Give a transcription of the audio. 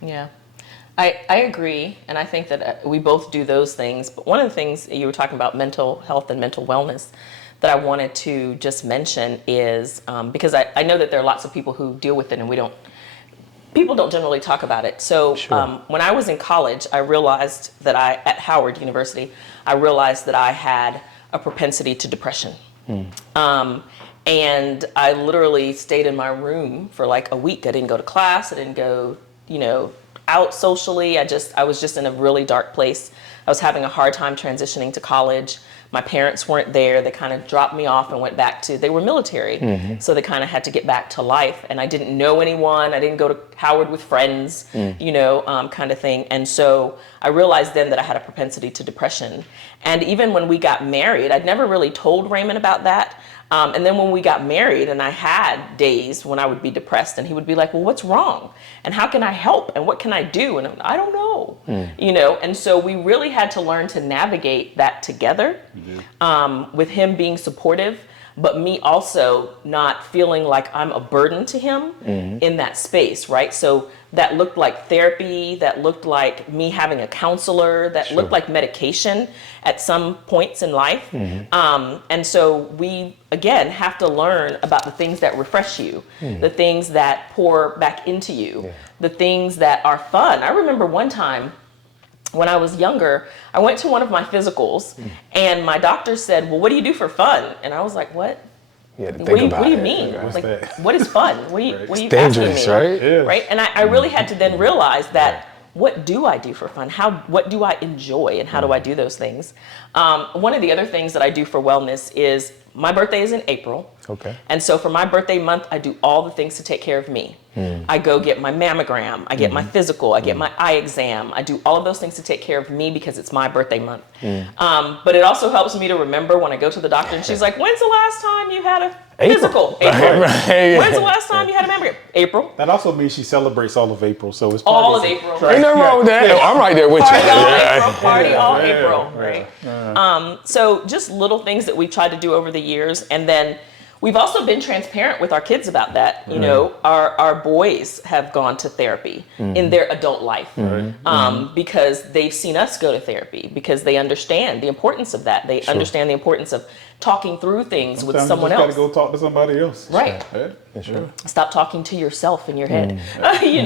Yeah. I agree, and I think that we both do those things. But one of the things you were talking about, mental health and mental wellness, that I wanted to just mention is because I know that there are lots of people who deal with it, and people don't generally talk about it. So Sure. when I was in college, I realized that at Howard University, I realized that I had a propensity to depression. And I literally stayed in my room for like a week. I didn't go to class. I didn't go, out socially. I was just in a really dark place. I was having a hard time transitioning to college. My parents weren't there. They kind of dropped me off and went back they were military. So they kind of had to get back to life. And I didn't know anyone. I didn't go to Howard with friends, kind of thing. And so I realized then that I had a propensity to depression. And even when we got married, I'd never really told Raymond about that. And then when we got married and I had days when I would be depressed and he would be like, well, what's wrong? And how can I help? And what can I do? And I don't know, and so we really had to learn to navigate that together, with him being supportive, but me also not feeling like I'm a burden to him in that space, right? So that looked like therapy, that looked like me having a counselor, that looked like medication at some points in life. And so we, again, have to learn about the things that refresh you, the things that pour back into you, the things that are fun. I remember one time when I was younger, I went to one of my physicals and my doctor said, well, what do you do for fun? And I was like, what? What do you mean? What is fun? What are you dangerous, asking me? right? Right? And I really had to then realize that what do I do for fun? What do I enjoy and how do I do those things? One of the other things that I do for wellness is my birthday is in April. Okay. And so for my birthday month, I do all the things to take care of me. I go get my mammogram, I get my physical, I get my eye exam. I do all of those things to take care of me because it's my birthday month. But it also helps me to remember when I go to the doctor and she's like, when's the last time you had a physical? April. When's the last time you had a mammogram? April. That also means she celebrates all of April, so it's all of April. Ain't nothing wrong with that. I'm right there with you. Party all April, right? So just little things that we've tried to do over the years, and then we've also been transparent with our kids about that. Our boys have gone to therapy in their adult life because they've seen us go to therapy, because they understand the importance of that. They understand the importance of talking through things with someone else. You just got to go talk to somebody else. Right. Sure. Stop talking to yourself in your head.